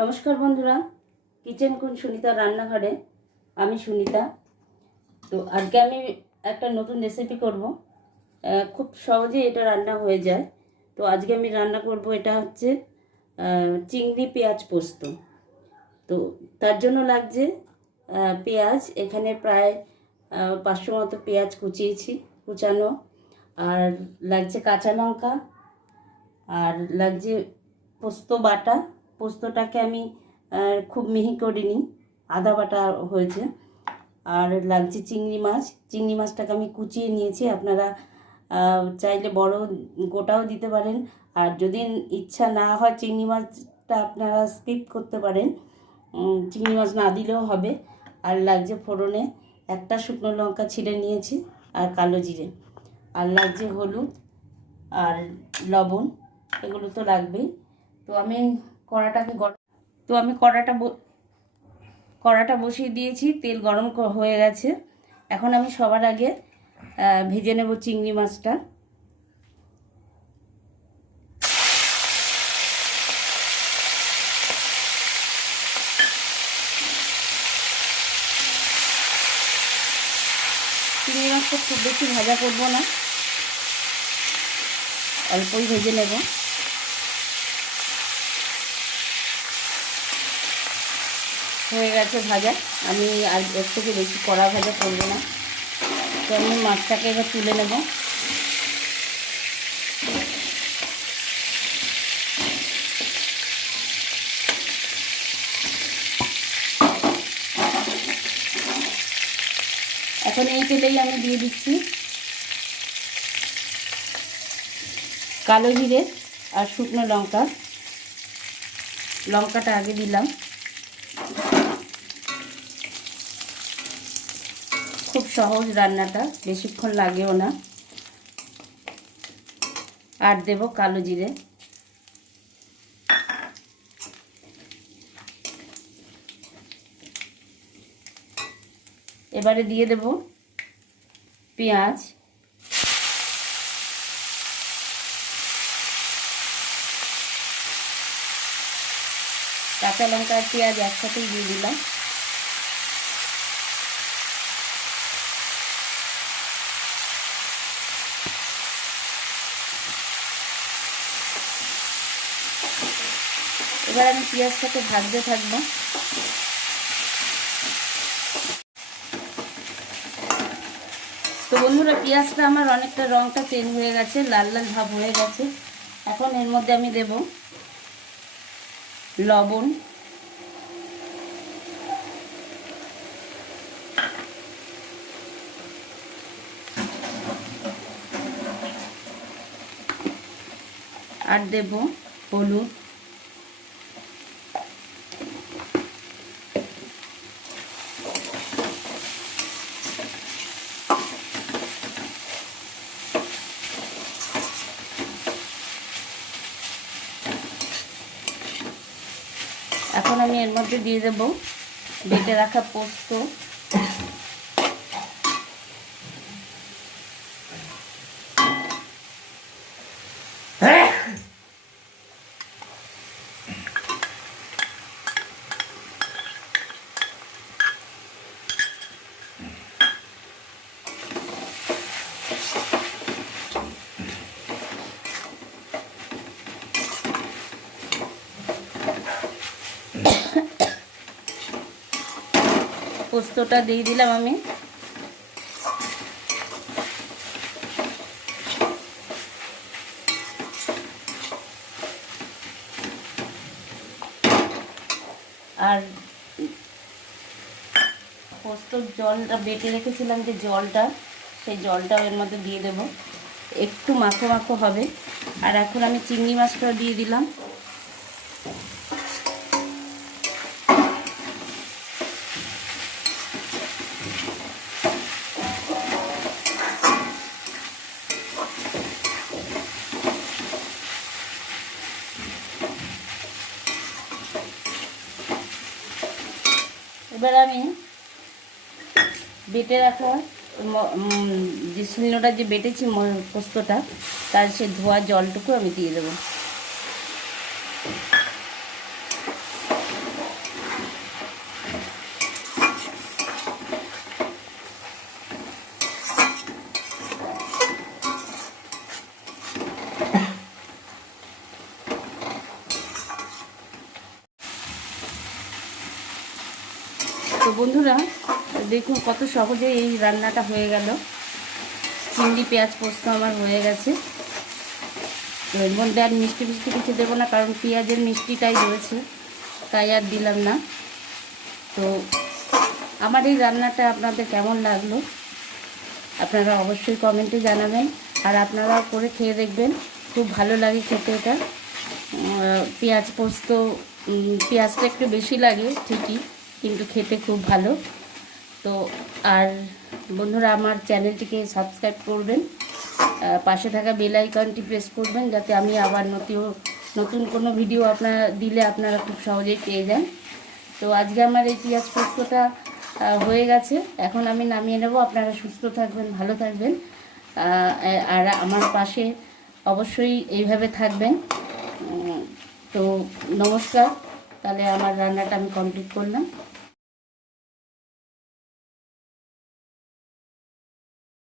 নমস্কার বন্ধুরা, kitchen queen Sunita রান্নাঘরে আমি সুনিতা। তো আজকে আমি একটা নতুন রেসিপি করব। খুব সহজে এটা রান্না হয়ে যায়। তো আজকে আমি রান্না করব, এটা হচ্ছে চিংড়ি পেঁয়াজ পোস্ত। তো তার জন্য লাগছে পেঁয়াজ। এখানে প্রায় 500 মতো পেঁয়াজ কুচানো, আর লাগছে কাঁচা লঙ্কা, আর লাগছে পোস্ত বাটা। পোস্তটাকে আমি খুব মিহি করিনি, আদা বাটা হয়েছে। আর লাগছে চিংড়ি মাছটাকে আমি কুচিয়ে নিয়েছি। আপনারা চাইলে বড় গোটাও দিতে পারেন, আর যদি ইচ্ছা না হয় চিংড়ি মাছটা আপনারা স্কিপ করতে পারেন, চিংড়ি মাছ না দিলেও হবে। আর লাগছে ফোড়নে একটা শুকনো লঙ্কা ছিঁড়ে নিয়েছি, আর কালো জিরে, আর লাগছে হলুদ আর লবণ, এগুলো তো লাগবেই। তো আমি কড়াটা বসিয়ে দিয়েছি, তেল গরম হয়ে গেছে। এখন আমি সবার আগে ভেজে নেব চিংড়ি মাছটা। চিংড়ি মাছটা খুব বেশি ভাজা করব না, অল্পই ভেজে নেব। হয়ে গেছে ভাজা, আমি আর এর থেকে বেশি কড়া ভাজা করব না। তো আমি মাছটাকে এবার তুলে নেব। এখন এই তেলেই আমি দিয়ে দিচ্ছি কালো জিরে আর শুকনো লঙ্কাটা আগে দিলাম। খুব সহজ রান্নাটা, বেশিক্ষণ লাগেও না। আর দেব কালো জিরে। এবারে দিয়ে দেব পেঁয়াজ, কাঁচা লঙ্কা আর পেঁয়াজ একসাথেই দিয়ে দিলাম। এবার আমি পেঁয়াজটাকে ভাজতে থাকবো। তো বন্ধুরা, পেঁয়াজটা আমার অনেকটা রঙটা চেঞ্জ হয়ে গেছে, লাল লাল ভাব হয়ে গেছে। এখন এর মধ্যে আমি দেব লবণ, আর দেব হলুদ, এখন আমি এর মধ্যে দিয়ে দেব বেটে রাখা পোস্ত। পোস্তটা দিয়ে দিলাম আমি। আর পোস্তর জলটা বেটে রেখেছিলাম, যে জলটা, সেই জলটাও এর মধ্যে দিয়ে দেব। একটু মাখো মাখো হবে। আর এখন আমি চিংড়ি মাছটাও দিয়ে দিলাম। এবার আমি বেটে রাখা যে শিলনোড়া যে বেটেছি পোস্তটা, তার সে ধোয়া জলটুকু আমি দিয়ে দেবো। বন্ধুরা দেখুন কত সহজে এই রান্নাটা হয়ে গেল। চিংড়ি পেঁয়াজ পোস্ত আমার হয়ে গেছে। তো এর মধ্যে আর মিষ্টি মিষ্টি কিছু দেবো না, কারণ পেঁয়াজের মিষ্টিটাই রয়েছে, তাই আর দিলাম না। তো আমার এই রান্নাটা আপনাদের কেমন লাগলো আপনারা অবশ্যই কমেন্টে জানাবেন, আর আপনারাও করে খেয়ে দেখবেন, খুব ভালো লাগে খেতে এটা। পেঁয়াজ পোস্ত, পেঁয়াজটা একটু বেশি লাগে ঠিকই, কিন্তু খেতে খুব ভালো। তো আর বন্ধুরা আমার চ্যানেলটিকে সাবস্ক্রাইব করবেন, পাশে থাকা বেল আইকনটি প্রেস করবেন, যাতে আমি আবার নতুন কোনো ভিডিও আপনারা দিলে আপনারা খুব সহজেই পেয়ে যান। তো আজকে আমার এই পেঁয়াজ পোস্তটা হয়ে গেছে, এখন আমি নামিয়ে নেব। আপনারা সুস্থ থাকবেন, ভালো থাকবেন, আর আমার পাশে অবশ্যই এইভাবে থাকবেন। তো নমস্কার, তাহলে আমার রান্নাটা আমি কমপ্লিট করলাম।